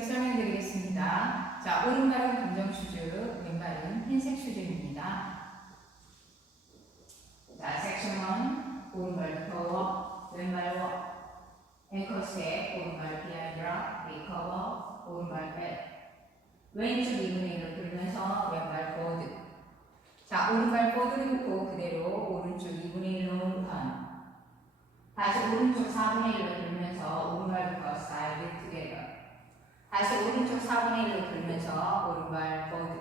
설명드리겠습니다. 자, 오른발은 검정 슈즈, 왼발은 흰색 슈즈입니다. 자, 섹션 1, 오른발부터 워, 왼발 워, 앵커 스텝, 오른발 비하인드 락, 리커버, 오른발 백, 왼쪽 2분의 1로 돌면서 왼발 포워드. 자, 오른발 포워드를 놓고 그대로 오른쪽 2분의 1로 턴. 다시 오른쪽 4분의 1로 돌면서 오른발부터 사이드 투게더. 다시 오른쪽 4분의 1로 돌면서 오른발 포워드.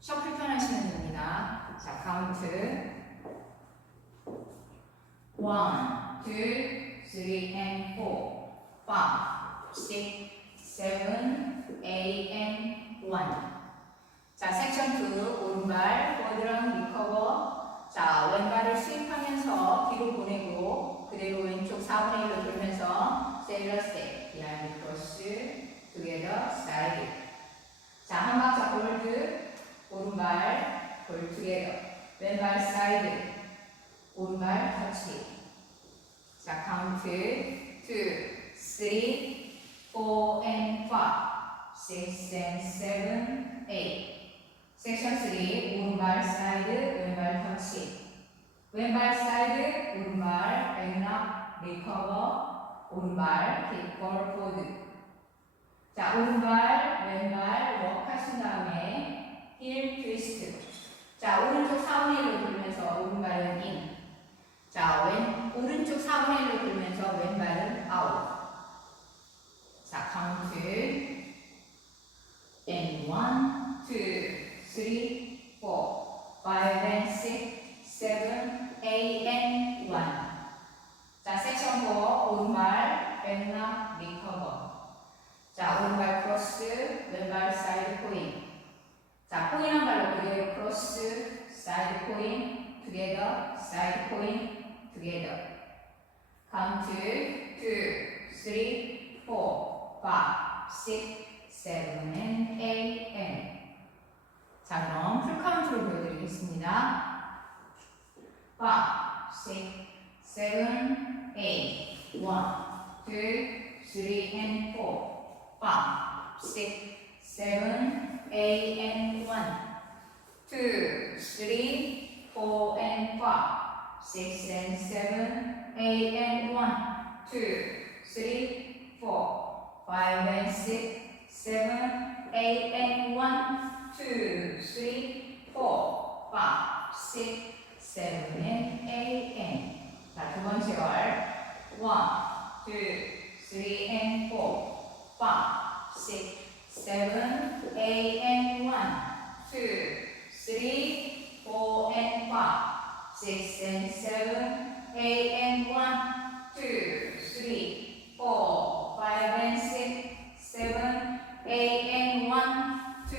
셔플 턴 하시면 됩니다. 자, 카운트 1, 2, 3 and 4, 5, 6, 7, 8 and 1. 자, 섹션 2, 오른발 포워드랑 리커버. 자, 왼발을 스윕하면서 뒤로 보내고 그대로 왼쪽 4분의 1로 돌면서 세일러 스텝, 비하인드 크로스, 투게더, 사이드. 자, 한 박자 홀드, 오른발 홀 투게더, 왼발 사이드, 오른발 터치. 자, 카운트 2, 3, 4 and 5, 6 and 7, 8. 섹션 3, 오른발 사이드, 왼발 터치. 왼발 사이드, 오른발 백락, 리커버, 오른발 킥볼 포드. 자, 오른발, 왼발 웍 하신 다음에 힐 트위스트. 자, 오른쪽 4분의 1로 돌면서 오른발은 인. 자, 오른쪽 4분의 1로 돌면서 왼발은 아웃. 자, 카운트 and 1, 2, 3, 4, 5 and 6, 7, 8 and 1. 자, 섹션 4, 오른발 백락 리커버. 자, 오른발 크로스, 왼발 사이드 코인. 자, 코인한 발로 그대로 크로스, 사이드 코인, 투게더, 사이드 코인, 투게더. 카운트 2, 3, 4, 5, 6, 7, and 8, and. 자, 그럼 풀 카운트로 보여드리겠습니다. 5, 6, 7, 8, 1, 2, 3, and 4. 5, 6, 7, 8 and 1, 2, 3, 4 and 5, 6 and 7, 8 and 1, 2, 3, 4, 5 and 6, 7, 8 and 1, 2, 3, 4, 5, 6, 7 and 8 and. 자, 두 번째 월 1, 2, 3 and 4. 5, 6, 7, 8 and 1, 2, 3, 4 and 5, 6 and 7, 8 and 1, 2, 3, 4, 5 and 6, 7, 8 and 1, 2,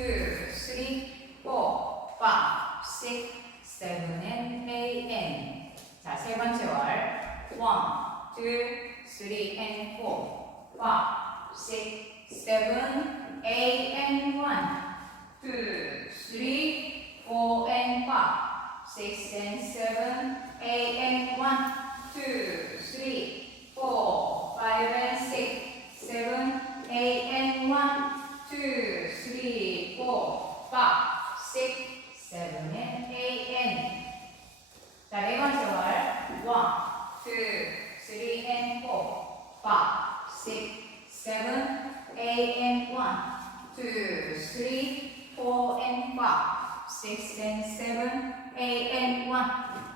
3, 4, 5, 6, 7 and 8 and. 자, 세 번째 월 1, 2, 3 and 4, 5, 6, 7, 8 and 1, 2, 3, 4 and 5, 6 and 7, 8 and 1, 2, 3, 4, 5 and 6, 7, 8 and 1, 2, 3, 4, 5, 6, 7 and 8 and. 자, 네 번째 월 1, 2, 3 and 4, 5, 6, 7, 8 and 1, 2, 3, 4 and 5, 6 and 7, 8 and 1,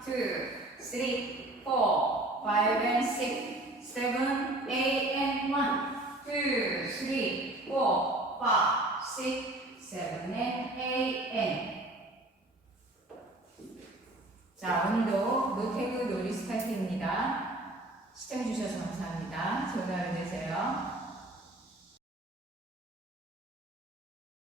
2, 3, 4, 5 and 6, 7, 8 and 1, 2, 3, 4, 5, 6, 7 and 8 and. 자, 오늘도 노태그 놀이 스타트입니다. 시청해주셔서 감사합니다. 좋은 하루 되세요.